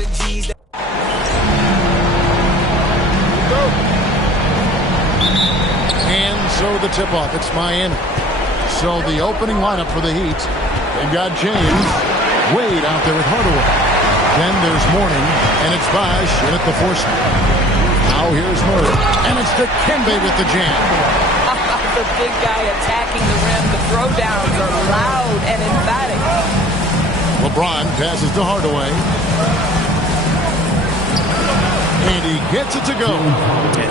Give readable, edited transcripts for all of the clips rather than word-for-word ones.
the G's. And so the tip-off, it's Miami. So the opening lineup for the Heat, they've got James, Wade out there with Hardaway. Then there's Mourning, and it's Bosh in at the force. Now here's Murray, and it's Dikembe with the jam. The big guy attacking the rim. The throwdowns are loud and emphatic. LeBron passes to Hardaway. And he gets it to go.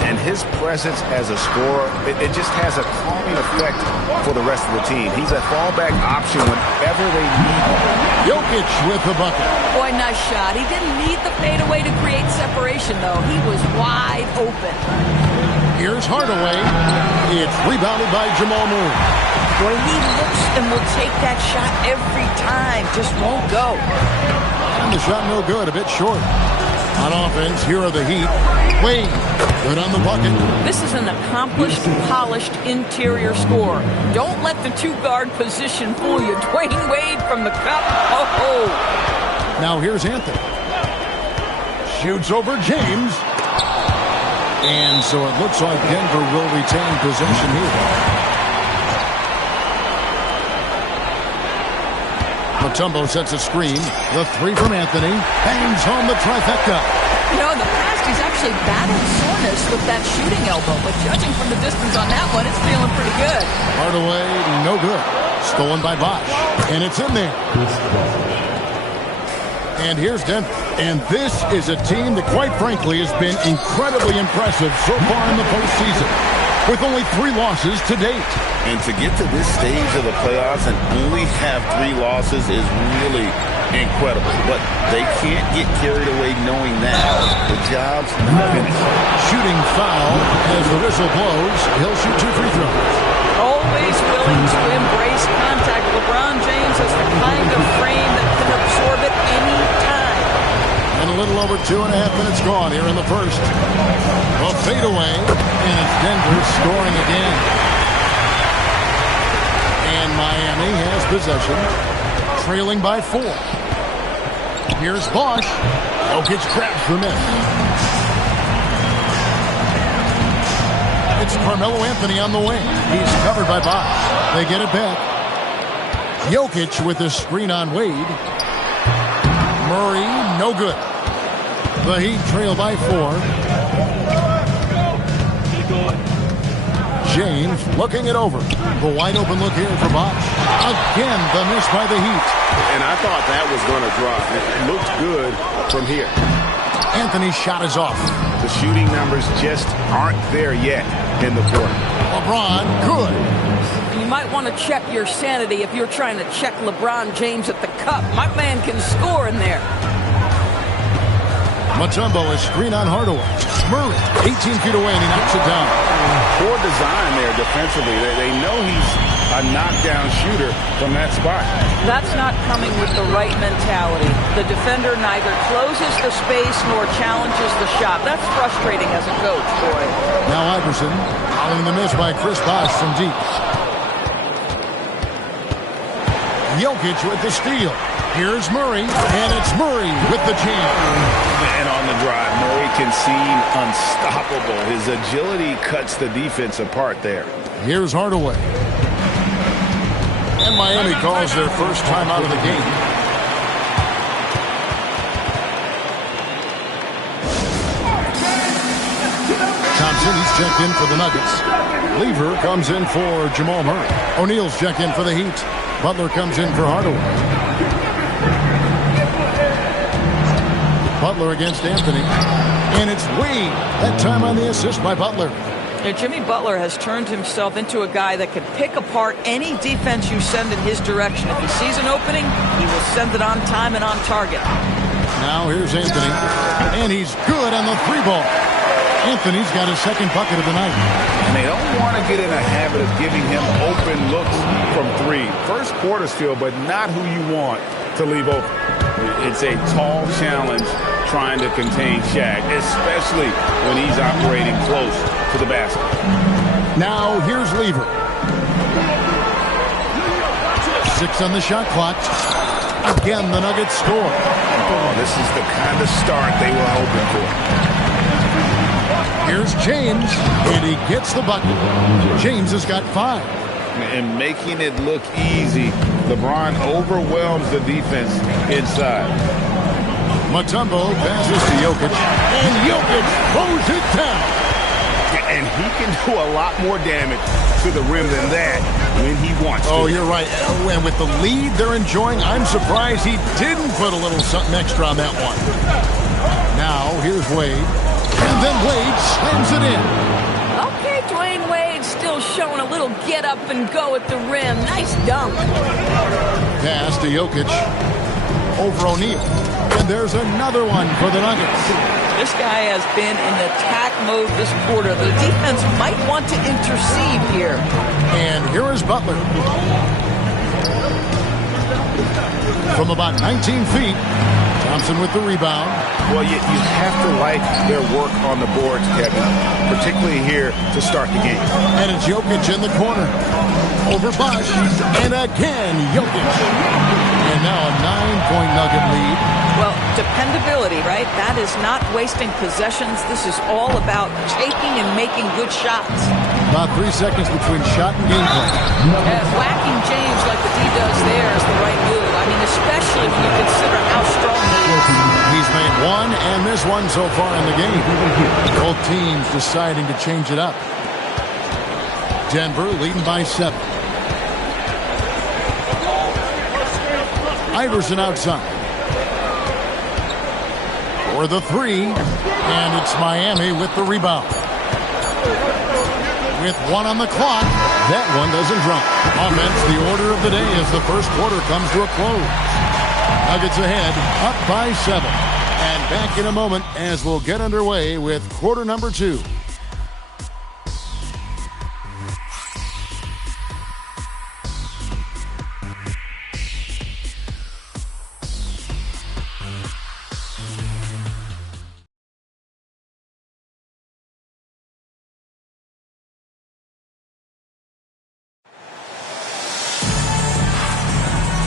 And his presence as a scorer, it just has a calming effect for the rest of the team. He's a fallback option whenever they need him. Jokic with the bucket. Boy, nice shot. He didn't need the fadeaway to create separation, though. He was wide open. Here's Hardaway. It's rebounded by Jamal Murray. Boy, he looks and will take that shot every time. Just won't go. And the shot no good, a bit short. On offense, here are the Heat. Wade, good on the bucket. This is an accomplished, polished interior scorer. Don't let the two-guard position fool you. Dwayne Wade from the cup. Oh! Now here's Anthony. Shoots over James. And so it looks like Denver will retain possession here. Mutombo sets a screen. The three from Anthony. Bangs home the trifecta. You know, in the past, he's actually battled soreness with that shooting elbow. But judging from the distance on that one, it's feeling pretty good. Hardaway, no good. Stolen by Bosh. And it's in there. And here's Denver. And this is a team that, quite frankly, has been incredibly impressive so far in the postseason, with only 3 losses to date. And to get to this stage of the playoffs and only have 3 losses is really incredible. But they can't get carried away knowing that the job's not finished. Shooting foul as the whistle blows. He'll shoot 2 free throws. Always willing to embrace contact. LeBron James has the kind of frame that can absorb it any time. And a little over 2.5 minutes gone here in the first. A fadeaway, and it's Denver scoring again. And Miami has possession, trailing by 4. Here's Bosh. Jokic grabs the miss. It's Carmelo Anthony on the wing. He's covered by Bosh. They get it back. Jokic with the screen on Wade. Murray, no good. The Heat trail by 4. James looking it over. The wide open look here for Bosh. Again, the miss by the Heat. And I thought that was going to drop. It looked good from here. Anthony's shot is off. The shooting numbers just aren't there yet in the quarter. LeBron, good. You might want to check your sanity if you're trying to check LeBron James at the cup. My man can score in there. Mutombo is screen on Hardaway. Murray, 18 feet away, and he knocks it down. Poor design there defensively. They know he's a knockdown shooter from that spot. That's not coming with the right mentality. The defender neither closes the space nor challenges the shot. That's frustrating as a coach, boy. Now Iverson, following the miss by Chris Bosh from deep. Jokic with the steal. Here's Murray, and it's Murray with the jam. And on the drive, Murray can seem unstoppable. His agility cuts the defense apart there. Here's Hardaway. And Miami calls their first time out of the game. Thompson, he's checked in for the Nuggets. Lever comes in for Jamal Murray. O'Neal's checked in for the Heat. Butler comes in for Hardaway. Butler against Anthony. And it's Wade. That time on the assist by Butler. And Jimmy Butler has turned himself into a guy that can pick apart any defense you send in his direction. If he sees an opening, he will send it on time and on target. Now here's Anthony. And he's good on the 3 ball. Anthony's got his second bucket of the night. And they don't want to get in a habit of giving him open looks from 3. First quarter still, but not who you want to leave open. It's a tall challenge trying to contain Shaq, especially when he's operating close to the basket. Now here's Lever. 6 on the shot clock. Again, the Nuggets score. This is the kind of start they were hoping for. Here's James, and he gets the bucket. James has got 5. And making it look easy, LeBron overwhelms the defense inside. Mutombo passes to Jokic, and Jokic throws it down. And he can do a lot more damage to the rim than that when he wants to. Oh, you're right. And with the lead they're enjoying, I'm surprised he didn't put a little something extra on that one. Now, here's Wade. And then Wade slams it in. Okay, Dwayne Wade still showing a little get up and go at the rim. Nice dunk. Pass to Jokic. Over O'Neal. And there's another one for the Nuggets. This guy has been in attack mode this quarter. The defense might want to intercede here. And here is Butler. From about 19 feet, Thompson with the rebound. Well, you have to like their work on the boards, Kevin, particularly here to start the game. And it's Jokic in the corner. Over Bosh. And again, Jokic. And now a 9-point Nugget lead. Well, dependability, right? That is not wasting possessions. This is all about taking and making good shots. About 3 seconds between shot and gameplay. Whacking James like the D does there is the right move. I mean, especially when you consider how strong he is. He's made one and missed one so far in the game. Both teams deciding to change it up. Denver leading by 7. Iverson outside. For the 3, and it's Miami with the rebound. With 1 on the clock, that one doesn't drop. Offense, the order of the day as the first quarter comes to a close. Nuggets ahead, up by 7. And back in a moment as we'll get underway with quarter number 2.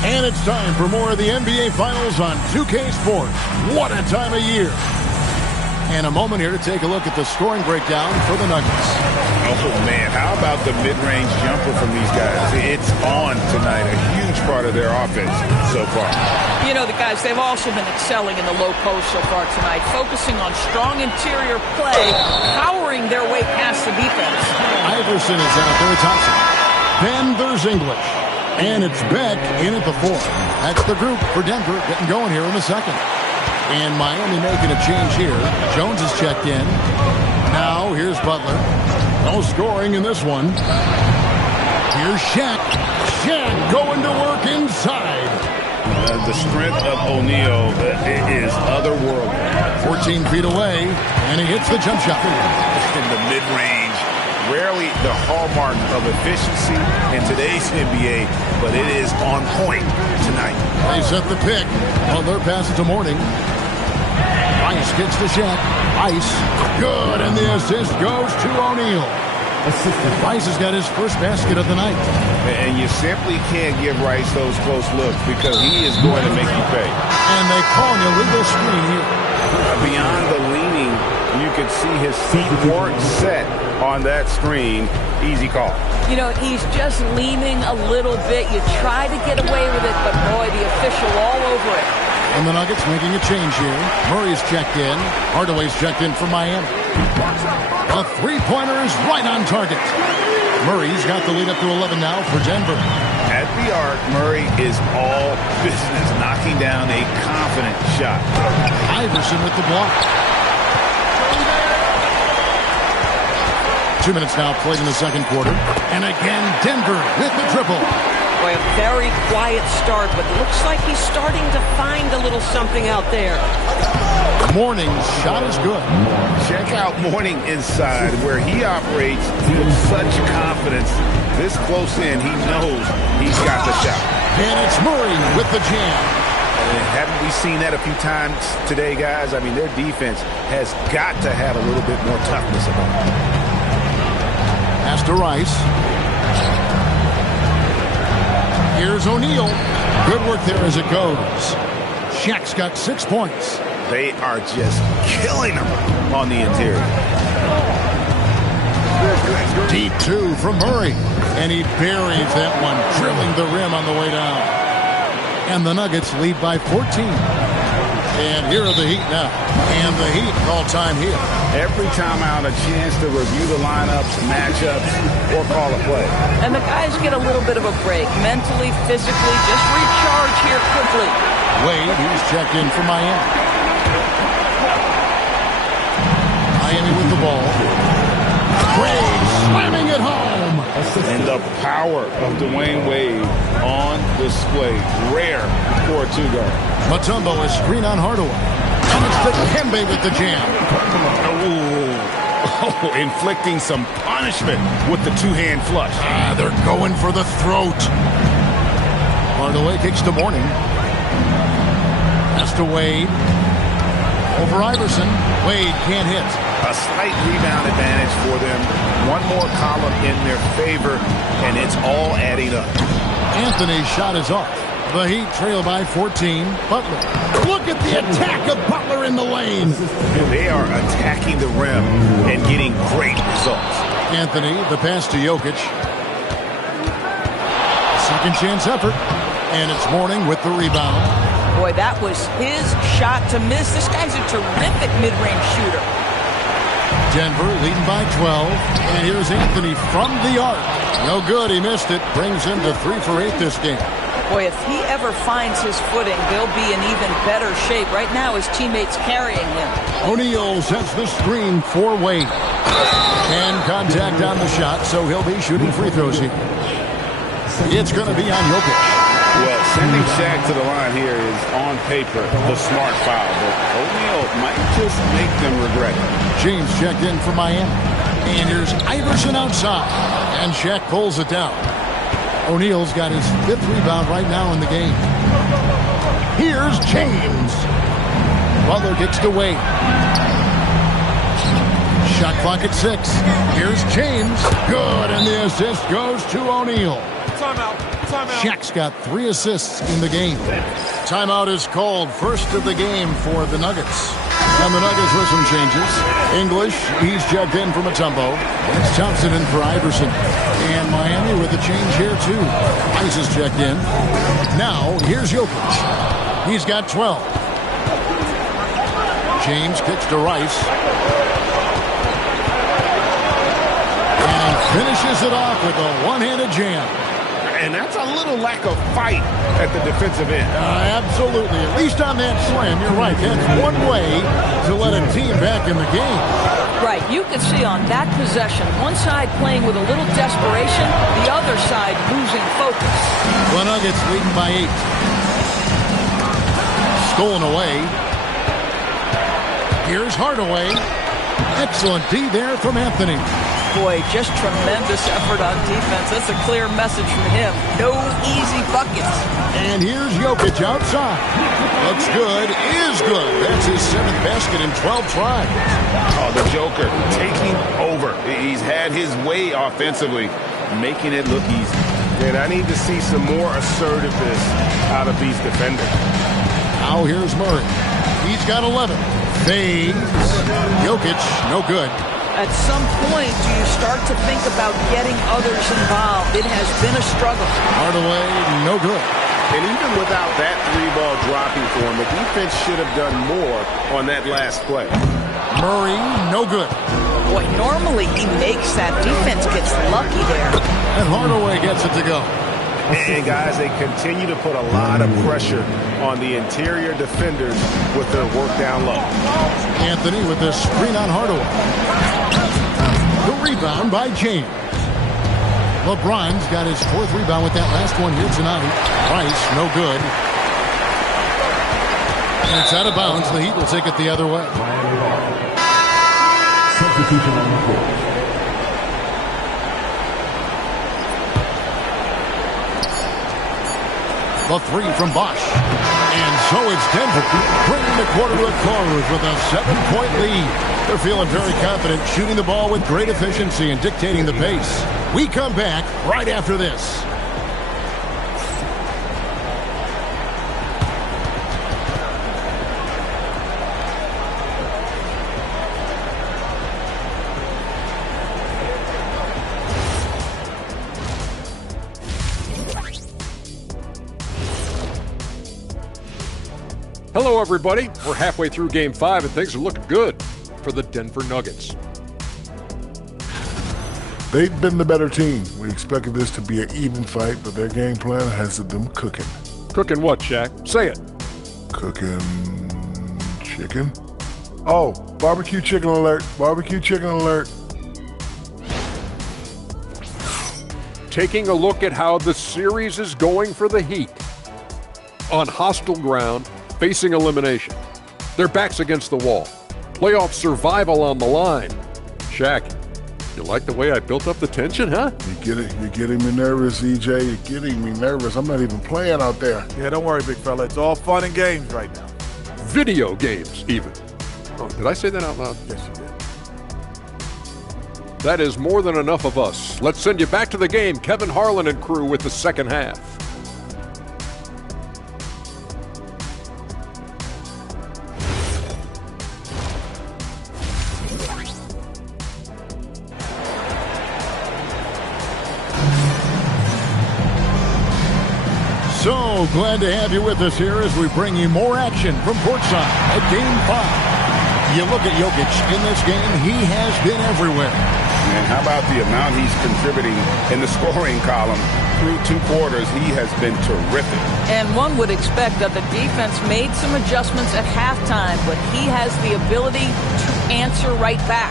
And it's time for more of the NBA Finals on 2K Sports. What a time of year. And a moment here to take a look at the scoring breakdown for the Nuggets. Oh, man, how about the mid-range jumper from these guys? It's on tonight, a huge part of their offense so far. You know, the guys, they've also been excelling in the low post so far tonight, focusing on strong interior play, powering their way past the defense. Iverson is out there, Thompson. Then there's English. And it's Beck in at the 4. That's the group for Denver getting going here in the second. And Miami making a change here. Jones is checked in. Now here's Butler. No scoring in this one. Here's Shaq. Shaq going to work inside. The strength of O'Neal is otherworldly. 14 feet away, and he hits the jump shot. In the mid-range. Rarely the hallmark of efficiency in today's NBA, but it is on point tonight. They set the pick. Well, their pass to Morning. Ice gets to Shaq. Ice. Good, and the assist goes to O'Neal. Rice has got his first basket of the night. And you simply can't give Rice those close looks because he is going to make you pay. And they call an illegal screen here. Beyond the leaning, you could see his feet weren't set on that screen. Easy call. You know, he's just leaning a little bit. You try to get away with it, but boy, the official all over it. And the Nuggets making a change here. Murray's checked in. Hardaway's checked in for Miami. A three-pointer is right on target. Murray's got the lead up to 11 now for Denver. At the arc, Murray is all business, knocking down a confident shot. Iverson with the block. 2 minutes now played in the second quarter. And again, Denver with the triple. Boy, a very quiet start, but looks like he's starting to find a little something out there. Morning's shot is good. Check out Morning inside, where he operates with such confidence. This close in, he knows he's got the shot. And it's Murray with the jam. And haven't we seen that a few times today, guys? I mean, their defense has got to have a little bit more toughness about it. Pass to Rice. Here's O'Neal. Good work there as it goes. Shaq's got 6 points. They are just killing them on the interior. Deep 2 from Murray. And he buries that one, drilling the rim on the way down. And the Nuggets lead by 14. And here are the Heat now. And the Heat call time here. Every time out, a chance to review the lineups, matchups, or call a play. And the guys get a little bit of a break. Mentally, physically, just recharge here quickly. Wade, he's checked in for Miami. Miami with the ball. Wade slamming it home. And the power of Dwayne Wade on display. Rare for a two-guard. Mutombo is screen on Hardaway. And it's Dikembe with the jam. Oh, inflicting some punishment with the two-hand flush. They're going for the throat. Hardaway kicks to Mourning. That's to Wade. Over Iverson. Wade can't hit. A slight rebound advantage for them. One more column in their favor, and it's all adding up. Anthony's shot is off. The Heat trail by 14. Butler. Look at the attack of Butler in the lane. They are attacking the rim and getting great results. Anthony, the pass to Jokic. Second chance effort. And it's Mourning with the rebound. Boy, that was his shot to miss. This guy's a terrific mid-range shooter. Denver leading by 12. And here's Anthony from the arc. No good. He missed it. Brings him to 3 for 8 this game. Boy, if he ever finds his footing, they'll be in even better shape. Right now, his teammates carrying him. O'Neal sets the screen for Wade. And contact on the shot, so he'll be shooting free throws here. It's going to be on Jokic. Well, sending Shaq to the line here is, on paper, the smart foul. But O'Neal might just make them regret it. James checked in for Miami. And here's Iverson outside. And Shaq pulls it down. O'Neal's got his 5th rebound right now in the game. Here's James. Butler kicks to Wade. Shot clock at 6. Here's James. Good, and the assist goes to O'Neal. Timeout. Shaq's got 3 assists in the game. Timeout is called, first of the game for the Nuggets. And the Nuggets with some changes. English, he's checked in for Mutombo. It's Thompson in for Iverson. And Miami with a change here, too. Rice is checked in. Now, here's Jokic. He's got 12. James kicks to Rice. And finishes it off with a one-handed jam. And that's a little lack of fight at the defensive end. Absolutely. At least on that slam, you're right. That's one way to let a team back in the game. Right. You can see on that possession, one side playing with a little desperation, the other side losing focus. The Nuggets leading by 8. Stolen away. Here's Hardaway. Excellent D there from Anthony. Boy, just tremendous effort on defense. That's a clear message from him. No easy buckets. And here's Jokic outside. Looks good, is good. That's his 7th basket in 12 tries. Oh, the Joker taking over. He's had his way offensively, making it look easy. And I need to see some more assertiveness out of these defenders. Now here's Murray. He's got 11. Fades. Jokic, no good. At some point, do you start to think about getting others involved? It has been a struggle. Hardaway, no good. And even without that 3-ball dropping for him, the defense should have done more on that last play. Murray, no good. Boy, normally he makes that. Defense gets lucky there. And Hardaway gets it to go. And guys, they continue to put a lot of pressure on the interior defenders with their work down low. Anthony with the screen on Hardaway. The rebound by James. LeBron's got his 4th rebound with that last one here tonight. Rice, no good. And it's out of bounds. The Heat will take it the other way. Substitution on the floor. The 3 from Bosch. And so it's Denver bringing the quarter to a close with a 7-point lead. They're feeling very confident, shooting the ball with great efficiency and dictating the pace. We come back right after this. everybody. We're halfway through Game 5, and things are looking good for the Denver Nuggets. They've been the better team. We expected this to be an even fight, but their game plan has them cooking. Cooking what, Shaq? Say it. Cooking chicken? Oh, barbecue chicken alert. Barbecue chicken alert. Taking a look at how the series is going for the Heat. On hostile ground, facing elimination. Their backs against the wall. Playoff survival on the line. Shaq, you like the way I built up the tension, huh? You're getting me nervous, EJ. You're getting me nervous. I'm not even playing out there. Yeah, don't worry, big fella. It's all fun and games right now. Video games, even. Oh, did I say that out loud? Yes, you did. That is more than enough of us. Let's send you back to the game. Kevin Harlan and crew with the second half. So glad to have you with us here as we bring you more action from courtside at Game 5. You look at Jokic in this game, he has been everywhere. And how about the amount he's contributing in the scoring column? Through 2 quarters, he has been terrific. And one would expect that the defense made some adjustments at halftime, but he has the ability to answer right back.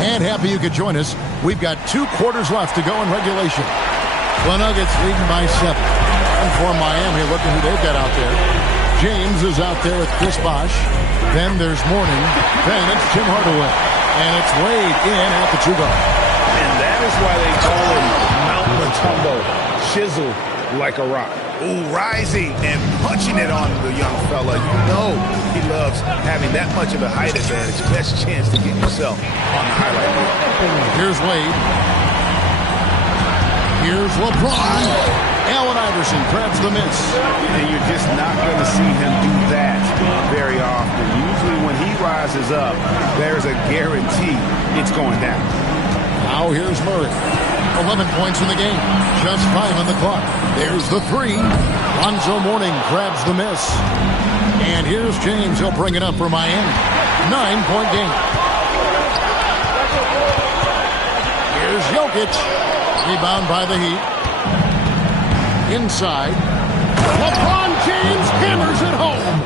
And happy you could join us. We've got 2 quarters left to go in regulation. The Nuggets leading by 7. And for Miami, look at who they've got out there. James is out there with Chris Bosh. Then there's Mourning. Then it's Tim Hardaway. And it's Wade in at the 2 guard. And that is why they call him Mount Matumbo, chisel like a rock. Ooh, rising and punching it on the young fella. You know he loves having that much of a height advantage. Best chance to get yourself on the highlight reel. Here's Wade. Here's LeBron. Allen Iverson grabs the miss. And you're just not going to see him do that very often. Usually when he rises up, there's a guarantee it's going down. Now here's Murray. 11 points in the game. Just 5 on the clock. There's the 3. Lonzo Mourning grabs the miss. And here's James. He'll bring it up for Miami. 9-point game. Here's Jokic. Rebound by the Heat. Inside. LeBron James hammers it home.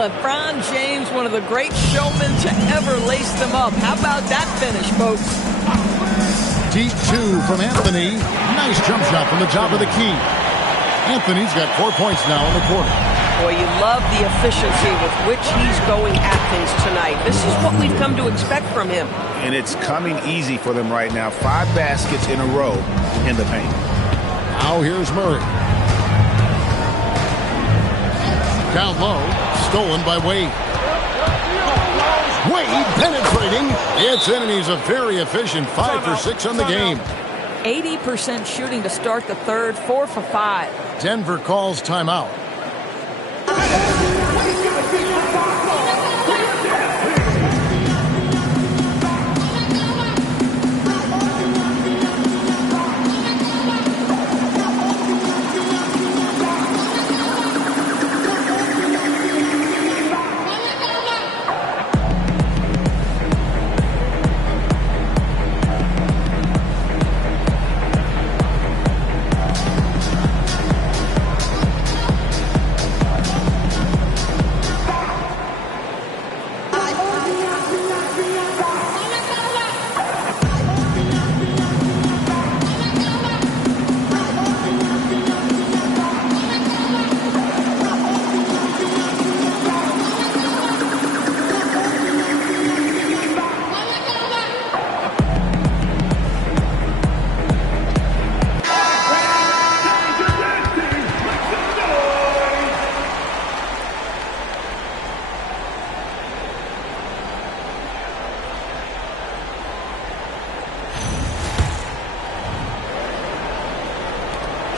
LeBron James, one of the great showmen to ever lace them up. How about that finish, folks? Deep 2 from Anthony. Nice jump shot from the top of the key. Anthony's got 4 points now in the quarter. Boy, you love the efficiency with which he's going at things tonight. This is what we've come to expect from him. And it's coming easy for them right now. 5 baskets in a row in the paint. Now here's Murray. Down low. Stolen by Wade. Wade penetrating. It's in, and he's a very efficient 5 for 6 on the game. 80% shooting to start the third, 4 for 5. Denver calls timeout.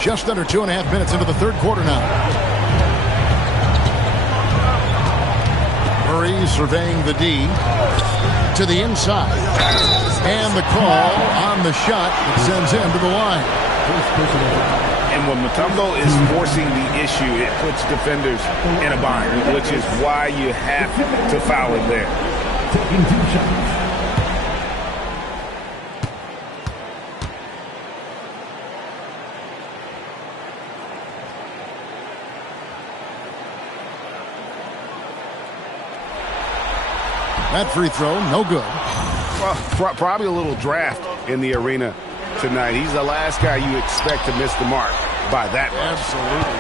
Just under 2.5 minutes into the third quarter now. Murray surveying the D to the inside. And the call on the shot that sends him to the line. And when Mutombo is forcing the issue, it puts defenders in a bind, which is why you have to foul him there. Taking 2 shots. That free throw, no good. Well, probably a little draft in the arena tonight. He's the last guy you expect to miss the mark by that much. Absolutely.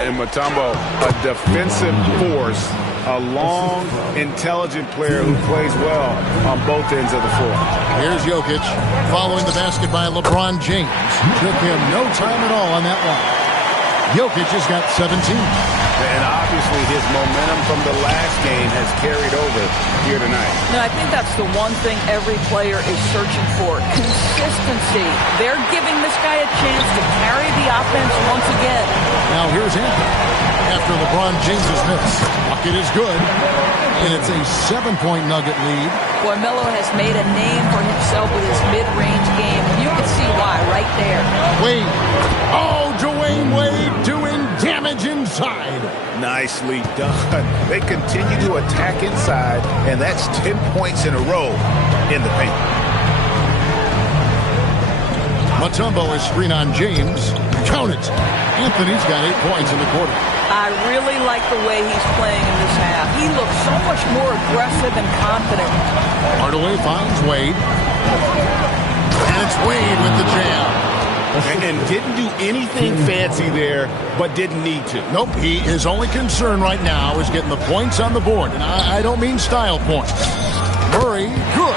And Mutombo, a defensive force, a long, intelligent player who plays well on both ends of the floor. Here's Jokic following the basket by LeBron James. Took him no time at all on that one. Jokic has got 17. And obviously his momentum from the last game has carried over here tonight. No, I think that's the one thing every player is searching for. Consistency. They're giving this guy a chance to carry the offense once again. Now here's Anthony. After LeBron James's miss. Bucket is good. And it's a 7-point Nugget lead. Boy, Melo has made a name for himself with his mid-range game. You can see why right there. Wade. Oh, Dwayne Wade doing damage inside. Nicely done. They continue to attack inside, and that's 10 points in a row in the paint. Mutombo is screen on James. Count it. Anthony's got 8 points in the quarter. I really like the way he's playing in this half. He looks so much more aggressive and confident. Hardaway finds Wade. And it's Wade with the jam. And didn't do anything fancy there, but didn't need to. Nope, his only concern right now is getting the points on the board. And I don't mean style points. Murray, good.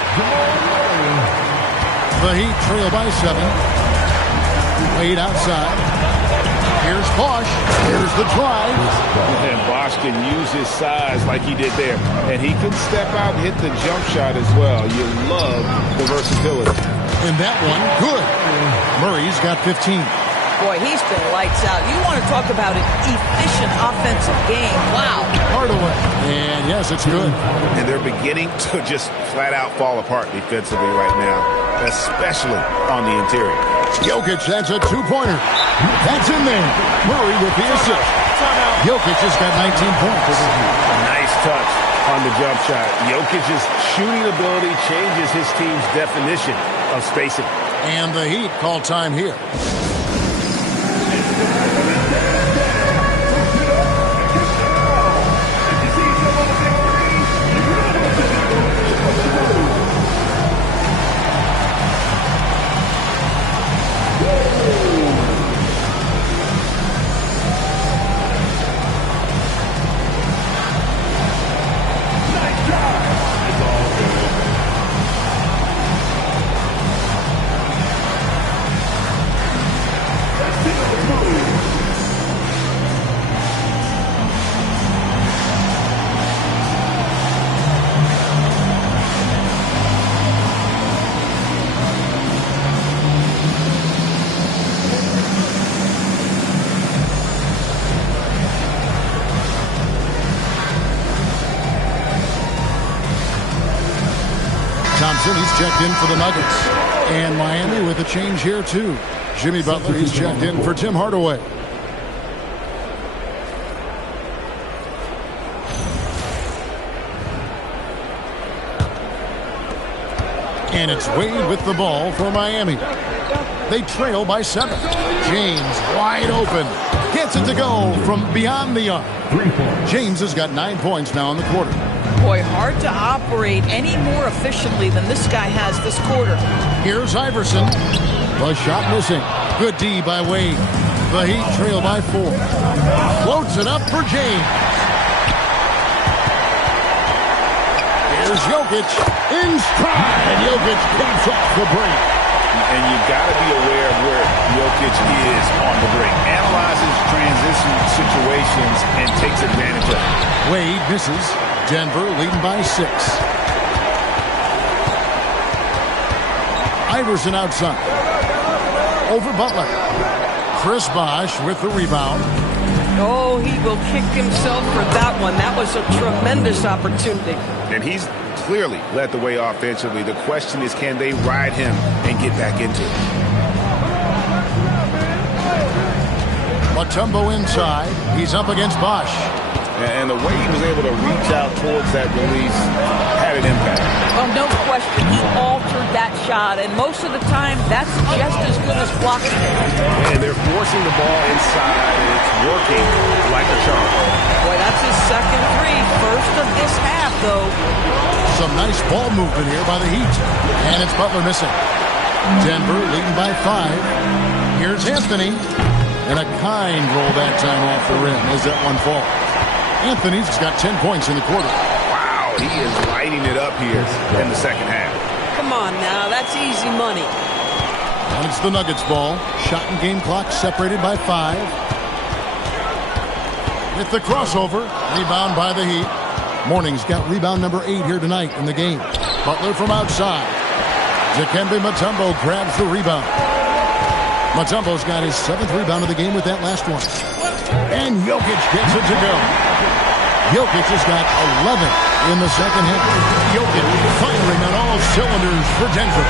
The Heat trail by 7. Wade outside. Here's Bosch. Here's the drive. And Bosch can use his size like he did there. And he can step out and hit the jump shot as well. You love the versatility. And that one, good. Murray's got 15. Boy, he's been lights out. You want to talk about an efficient offensive game. Wow. Hardaway. And yes, it's good. And they're beginning to just flat out fall apart defensively right now, especially on the interior. Jokic, that's a 2-pointer. That's in there. Murray with the assist. Jokic has got 19 points. Nice touch on the jump shot. Jokic's shooting ability changes his team's definition of spacing. And the Heat call time here. Thompson, he's checked in for the Nuggets. And Miami with a change here, too. Jimmy Butler, he's checked in for Tim Hardaway. And it's Wade with the ball for Miami. They trail by 7. James wide open. Gets it to go from beyond the arc. James has got 9 points now in the quarter. Boy, hard to operate any more efficiently than this guy has this quarter. Here's Iverson. The shot missing. Good D by Wade. The Heat trail by 4. Floats it up for James. Here's Jokic. In stride. Jokic comes off the break. And you've got to be aware of where Jokic is on the break. Analyzes transition situations and takes advantage of it. Wade misses. Denver leading by 6. Iverson outside. Over Butler. Chris Bosh with the rebound. Oh, he will kick himself for that one. That was a tremendous opportunity. And he's clearly led the way offensively. The question is, can they ride him and get back into it? Mutombo inside. He's up against Bosch. And the way he was able to reach out towards that release had an impact. Well, no question. He altered that shot, and most of the time, that's just as good as blocking it. And they're forcing the ball inside, and it's working like a charm. Boy, that's his second three. First of this half, though. Some nice ball movement here by the Heat. And it's Butler missing. Denver leading by 5. Here's Anthony. And a kind roll that time off the rim as that one falls. Anthony's got 10 points in the quarter. Wow, he is lighting it up here in the second half. Come on now, that's easy money. And it's the Nuggets ball. Shot and game clock separated by 5. With the crossover, rebound by the Heat. Morning's got rebound number 8 here tonight in the game. Butler from outside. Dikembe Mutombo grabs the rebound. Mutombo's got his 7th rebound of the game with that last one. And Jokic gets it to go. Jokic has got 11 in the second half. Jokic firing on all cylinders for Denver.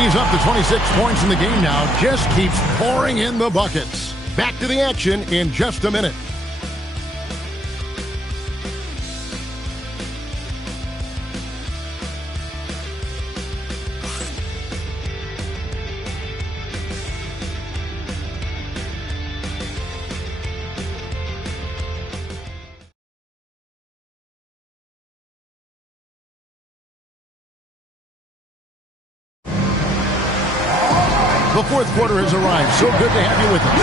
He's up to 26 points in the game now. Just keeps pouring in the buckets. Back to the action in just a minute. The fourth quarter has arrived. So good to have you with us.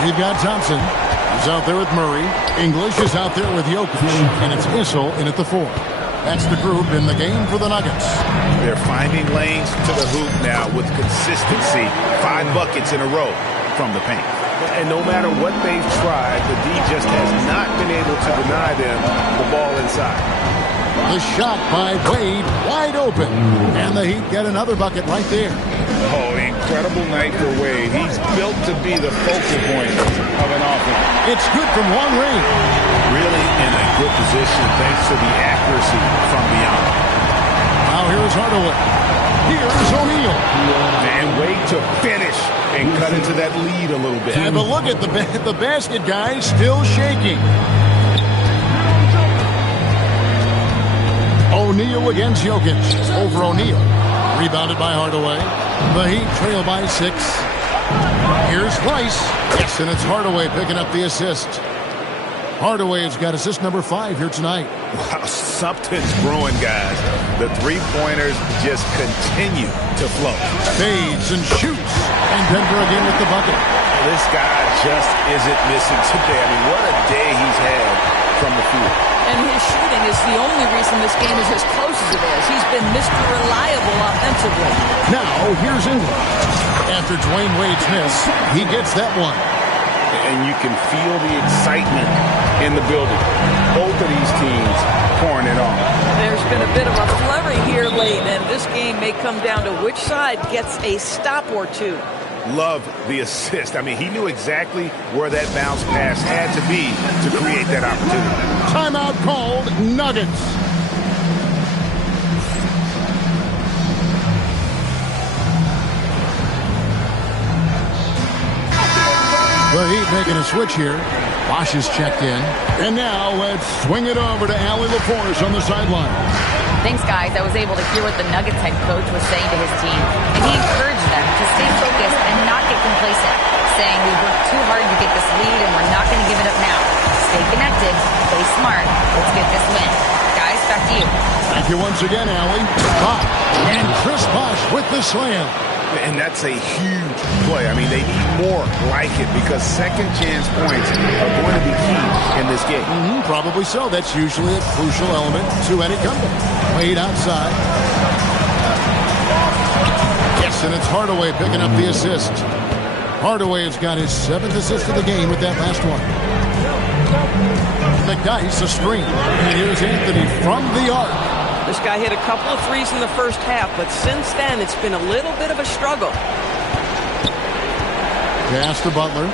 We've got Thompson. He's out there with Murray. English is out there with Jokic. And it's Issel in at the 4. That's the group in the game for the Nuggets. They're finding lanes to the hoop now with consistency. 5 buckets in a row from the paint. And no matter what they've tried, the D just has not been able to deny them the ball inside. The shot by Wade, wide open. And the Heat get another bucket right there. Oh, incredible night for Wade. He's built to be the focal point of an offense. It's good from long range. Really in a good position thanks to the accuracy from beyond. Now here's Hardaway. Here's O'Neal. And Wade to finish and cut into that lead a little bit. Yeah, but look at the basket, guys, still shaking. O'Neal against Jokic. Over O'Neal. Rebounded by Hardaway. The Heat trail by 6. Here's Rice. Yes, and it's Hardaway picking up the assist. Hardaway has got assist number 5 here tonight. Wow, something's brewing, guys. The three-pointers just continue to flow. Fades and shoots. And Denver again with the bucket. This guy just isn't missing today. I mean, what a day he's had from the field. And his shooting is the only reason this game is as close as it is. He's been Mr. Reliable offensively. Now, here's English. After Dwayne Wade's miss, he gets that one. And you can feel the excitement in the building. Both of these teams pouring it on. There's been a bit of a flurry here late, and this game may come down to which side gets a stop or two. Love the assist. I mean, he knew exactly where that bounce pass had to be to create that opportunity. Timeout called, Nuggets. The Heat making a switch here. Bosch is checked in. And now let's swing it over to Allie LaForce on the sideline. Thanks, guys. I was able to hear what the Nuggets head coach was saying to his team. And he encouraged them to stay focused and not get complacent, saying we've worked too hard to get this lead and we're not going to give it up now. Stay connected, play smart, let's get this win. Guys, back to you. Thank you once again, Allie. And Chris Bosch with the slam. And that's a huge play. I mean, they need more like it because second chance points are going to be key in this game. Probably so. That's usually a crucial element to any comeback. Wade outside. Yes, and it's Hardaway picking up the assist. Hardaway has got his 7th assist of the game with that last one. McDyess a screen. And here's Anthony from the arc. This guy hit a couple of threes in the first half, but since then it's been a little bit of a struggle. Pass to Butler.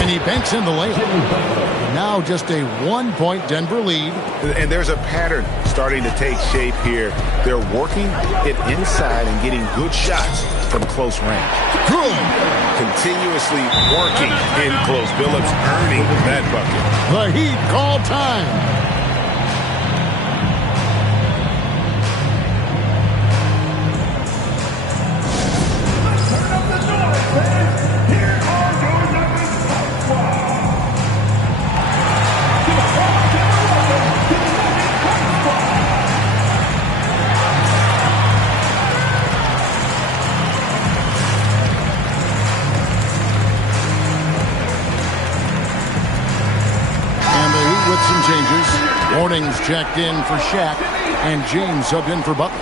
And he banks in the layup. Now just a 1-point Denver lead. And there's a pattern starting to take shape here. They're working it inside and getting good shots from close range. Good. Continuously working in close. Billups earning that bucket. The Heat call time. Some changes. Warnings checked in for Shaq, and James subbed in for Butler.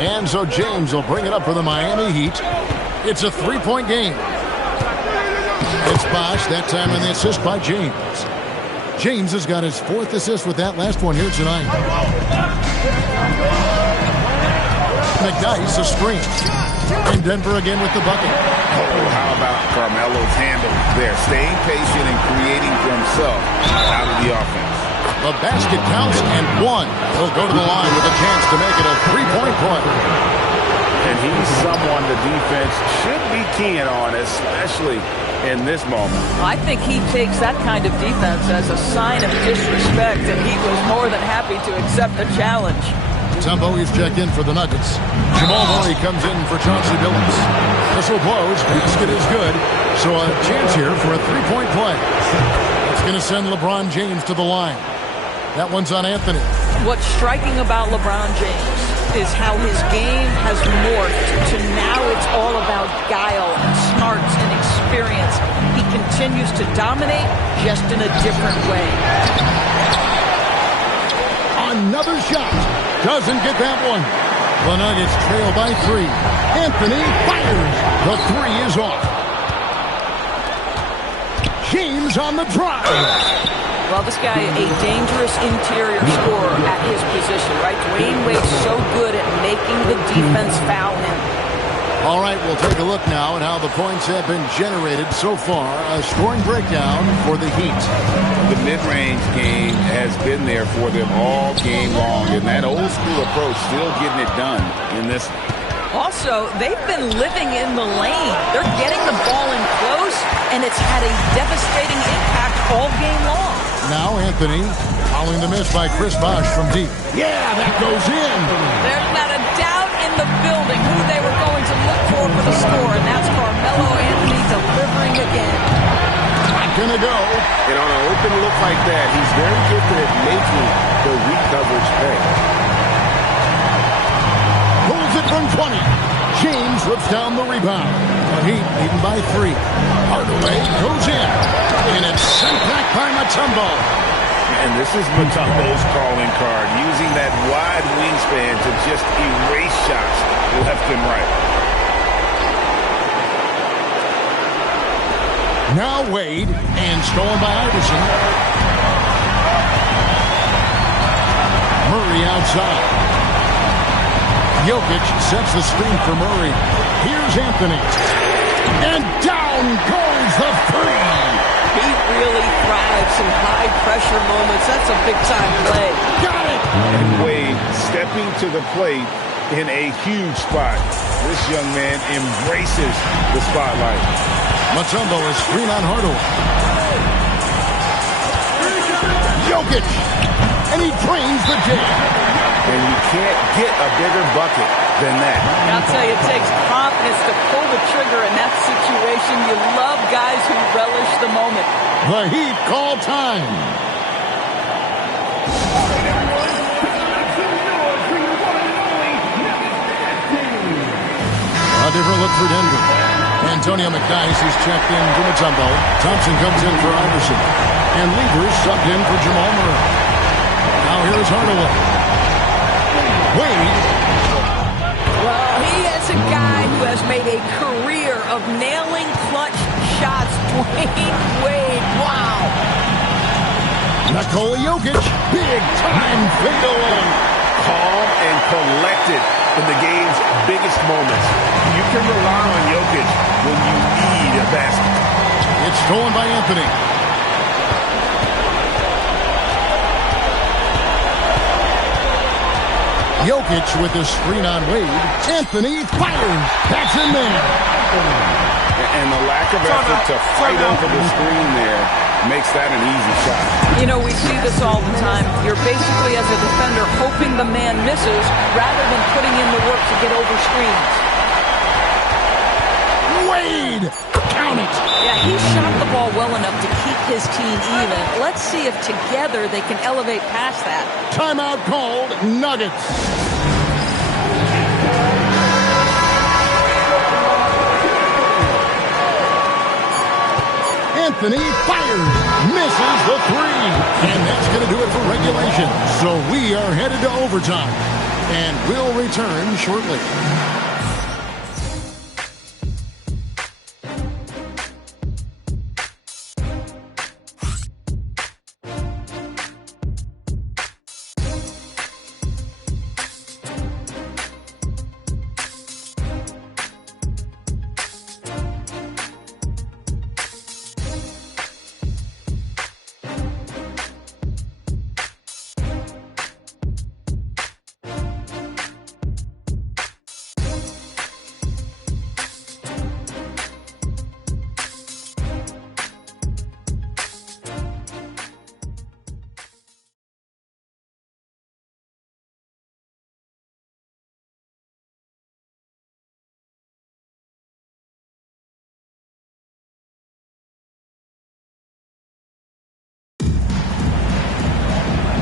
And so James will bring it up for the Miami Heat. It's a three-point game. It's Bosh, that time on the assist by James. James has got his fourth assist with that last one here tonight. McDyess a screen. And Denver again with the bucket. Oh, how about Carmelo's handle there? Staying patient and creating for himself out of the offense. The basket counts and one. He'll go to the line with a chance to make it a three-point play. And he's someone the defense should be keying on, especially in this moment. I think he takes that kind of defense as a sign of disrespect, and he was more than happy to accept the challenge. Tumbo, he's checked in for the Nuggets. Jamal Murray comes in for Chauncey Billups. Whistle blows, basket is good, so a chance here for a three-point play. It's going to send LeBron James to the line. That one's on Anthony. What's striking about LeBron James is how his game has morphed to now it's all about guile and smarts and experience. He continues to dominate just in a different way. Another shot. Doesn't get that one. The Nuggets trail by 3. Anthony fires. The three is off. James on the drive. Well, this guy, a dangerous interior scorer at his position, right? Dwayne Wade's so good at making the defense foul him. All right, we'll take a look now at how the points have been generated so far. A scoring breakdown for the Heat. The mid-range game has been there for them all game long, and that old-school approach still getting it done in this. Also, they've been living in the lane. They're getting the ball in close, and it's had a devastating impact all game long. Now Anthony following the miss by Chris Bosh from deep. Yeah, that goes in. There's not a doubt in the building who they were going to look for the score, and that's Carmelo Anthony delivering again. Not gonna go. And on an open look like that, he's very gifted at making the weak coverage pay. Pulls it from 20. James rips down the rebound. The Heat leading by 3. Hardaway goes in. And it's sent back by Mutombo. And this is Mutombo's calling card, using that wide wingspan to just erase shots left and right. Now Wade, and stolen by Iverson. Murray outside. Jokic sets the screen for Murray. Here's Anthony. And down goes the three. He really thrives in high-pressure moments. That's a big-time play. Got it! And Wade stepping to the plate in a huge spot. This young man embraces the spotlight. Mutombo is screen on Hardaway. Jokic! And he drains the jam. And you can't get a bigger bucket than that. I'll tell you, it takes confidence to pull the trigger in that situation. You love guys who relish the moment. The Heat call time. A different look for Denver. Antonio McDyess is checked in for Mutombo. Thompson comes in for Iverson. And Lever subbed in for Jamal Murray. Now here's Hardaway. Wade. Well, he is a guy who has made a career of nailing clutch shots. Dwayne Wade, wow. Nikola Jokic, big time fadeaway. Calm and collected in the game's biggest moments. You can rely on Jokic when you need a basket. It's stolen by Anthony. Jokic with the screen on Wade. Anthony fires. That's in there. And the lack of effort to fight over the screen there makes that an easy shot. You know, we see this all the time. You're basically, as a defender, hoping the man misses rather than putting in the work to get over screens. Wade! Count it! Yeah, he shot the ball well enough to keep his team even. Let's see if together they can elevate past that. Timeout called. Nuggets. Anthony fires, misses the three. And that's going to do it for regulation. So we are headed to overtime. And we'll return shortly.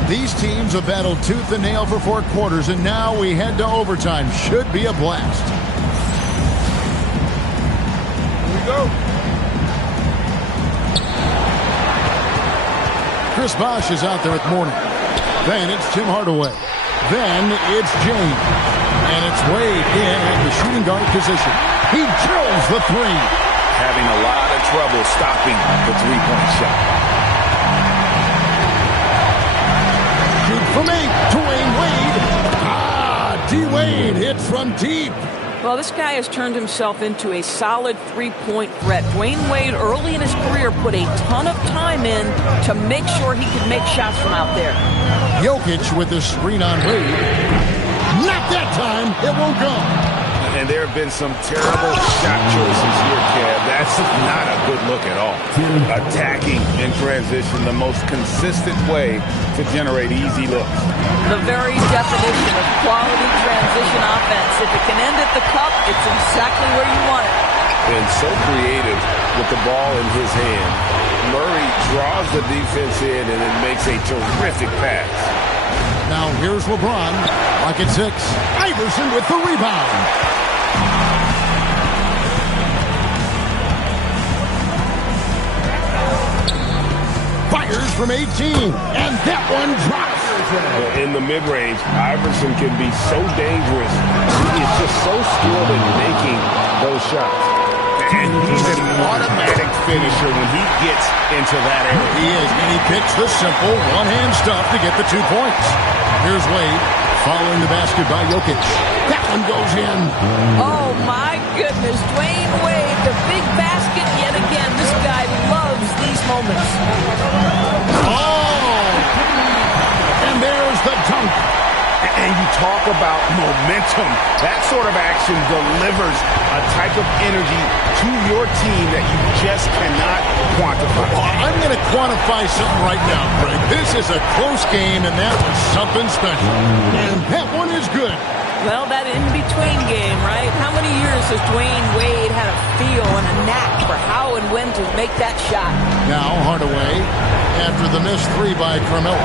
These teams have battled tooth and nail for 4 quarters, and now we head to overtime. Should be a blast. Here we go. Chris Bosh is out there at Mourning. Then it's Tim Hardaway. Then it's James. And it's Wade in at the shooting guard position. He drills the three. Having a lot of trouble stopping the three-point shot. From 8, Dwayne Wade. D-Wade hits from deep. Well, this guy has turned himself into a solid three-point threat. Dwayne Wade, early in his career, put a ton of time in to make sure he could make shots from out there. Jokic with the screen on Wade. Not that time. It won't go. And there have been some terrible shot choices here, Kev. That's not a good look at all. Attacking in transition, the most consistent way to generate easy looks. The very definition of quality transition offense. If it can end at the cup, it's exactly where you want it. And so creative with the ball in his hand. Murray draws the defense in and then makes a terrific pass. Now here's LeBron. Lock at 6. Iverson with the rebound. Fires from 18, and that one drops. In the mid-range, Iverson can be so dangerous. He is just so skilled in making those shots. And he's an automatic finisher when he gets into that area. He is, and he picks the simple one-hand stuff to get the 2 points. Here's Wade following the basket by Jokic. That one goes in. Oh, my goodness. Dwayne Wade, the big basket yet again. This guy loves these moments. Oh! And there's the dunk. And you talk about momentum. That sort of action delivers a type of energy to your team that you just cannot quantify. I'm going to quantify something right now, Greg. This is a close game, and that was something special. And that one is good. Well, that in-between game, right? How many years has Dwayne Wade had a feel and a knack for how and when to make that shot? Now Hardaway after the missed 3 by Carmelo.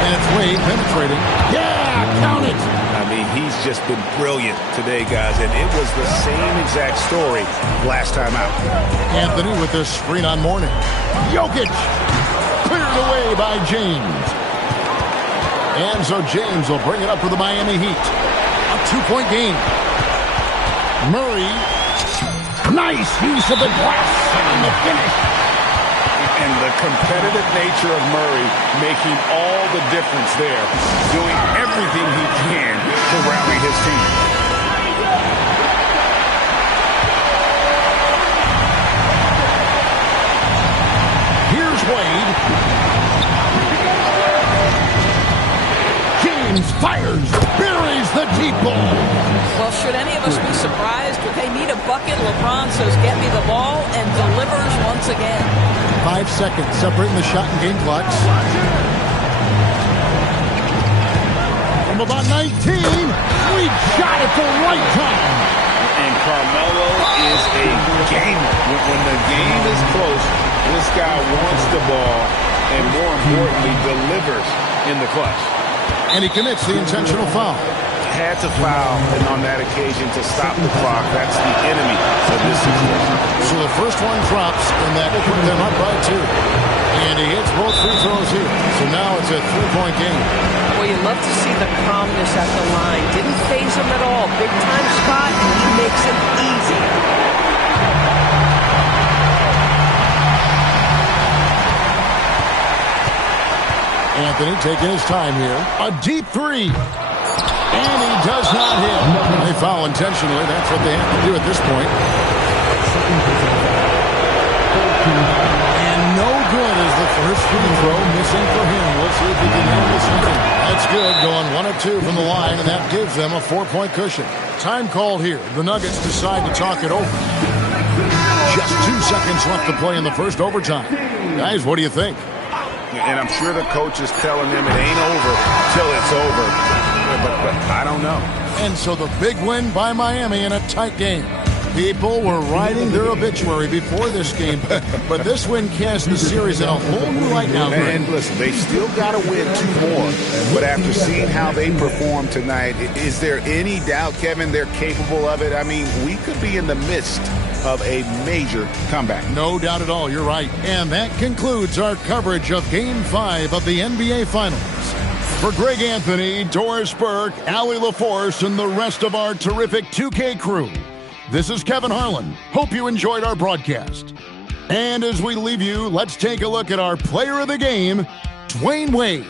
And it's Wade penetrating. Yeah, count it. I mean, he's just been brilliant today, guys, and it was the same exact story last time out. Anthony with the screen on Mourning. Jokic cleared away by James. And so James will bring it up for the Miami Heat. A 2-point game. Murray. Nice use of the glass on the finish. And the competitive nature of Murray making all the difference there, doing everything he can to rally his team. Here's Wade. James fires, buries the deep ball. Well, should any of us be surprised if they need a bucket? LeBron says, get me the ball, and delivers once again. 5 seconds separating the shot and game clocks. From about 19, sweet shot at the right time. And Carmelo is a gamer. When the game is close, this guy wants the ball and, more importantly, delivers in the clutch. And he commits the intentional foul. Had to foul, and on that occasion to stop the clock. That's the enemy of this situation. So the first one drops, and that put them up by 2. And he hits both free throws here. So now it's a 3-point game. Well, you love to see the calmness at the line. Didn't faze him at all. Big time spot, and he makes it easy. Anthony taking his time here. A deep 3. And he does not hit. They foul intentionally. That's what they have to do at this point. And no good is the first free throw missing for him. We'll see if he can handle this one. That's good. Going 1 of 2 from the line, and that gives them a 4-point cushion. Time called here. The Nuggets decide to talk it over. Just 2 seconds left to play in the first overtime. Guys, what do you think? And I'm sure the coach is telling them it ain't over till it's over. But I don't know. And so the big win by Miami in a tight game. People were writing their obituary before this game, but this win cast the series in a whole new light now. And listen, they still got to win 2 more. But after seeing how they performed tonight, is there any doubt, Kevin, they're capable of it? I mean, we could be in the midst of a major comeback. No doubt at all, you're right. And that concludes our coverage of Game 5 of the NBA Finals. For Greg Anthony, Doris Burke, Allie LaForce, and the rest of our terrific 2K crew, this is Kevin Harlan. Hope you enjoyed our broadcast. And as we leave you, let's take a look at our player of the game, Dwayne Wade.